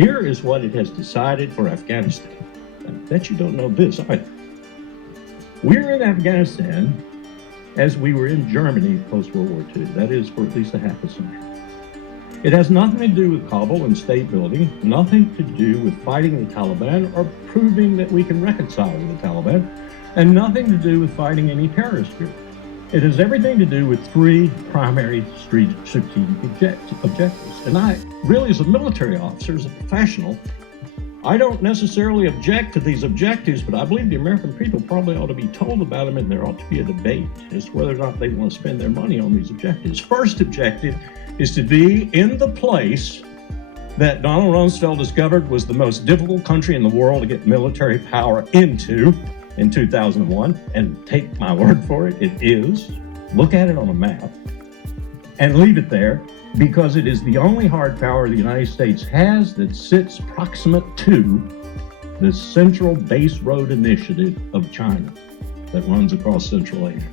Here is what it has decided for Afghanistan. I bet you don't know this either. We're in Afghanistan as we were in Germany post-World War II. That is, for at least a half a century. It has nothing to do with Kabul and state building, nothing to do with fighting the Taliban or proving that we can reconcile with the Taliban, and nothing to do with fighting any terrorist group. It has everything to do with three primary strategic objectives. And I really, as a military officer, as a professional, I don't necessarily object to these objectives, but I believe the American people probably ought to be told about them, and there ought to be a debate as to whether or not they want to spend their money on these objectives. First objective is to be in the place that Donald Rumsfeld discovered was the most difficult country in the world to get military power into in 2001. And take my word for it, it is. Look at it on a map and leave it there, because it is the only hard power the United States has that sits proximate to the Central Base Road Initiative of China that runs across Central Asia.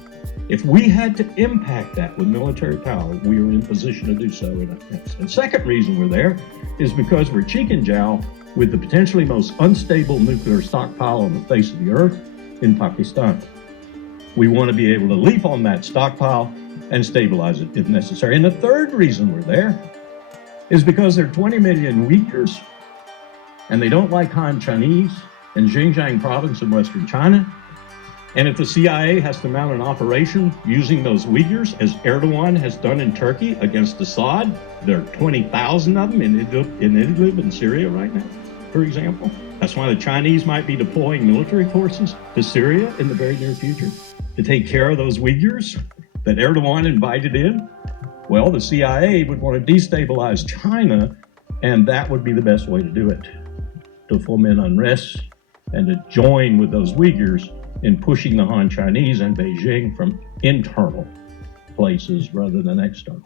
If we had to impact that with military power, we are in position to do so in Afghanistan. The second reason we're there is because we're cheek and jowl with the potentially most unstable nuclear stockpile on the face of the earth in Pakistan. We want to be able to leap on that stockpile and stabilize it if necessary. And the third reason we're there is because there are 20 million Uyghurs, and they don't like Han Chinese in Xinjiang province in Western China. And if the CIA has to mount an operation using those Uyghurs, as Erdogan has done in Turkey against Assad, there are 20,000 of them in Idlib in Syria right now, for example. That's why the Chinese might be deploying military forces to Syria in the very near future to take care of those Uyghurs that Erdogan invited in. Well, the CIA would want to destabilize China, and that would be the best way to do it, to foment unrest and to join with those Uyghurs in pushing the Han Chinese and Beijing from internal places rather than external.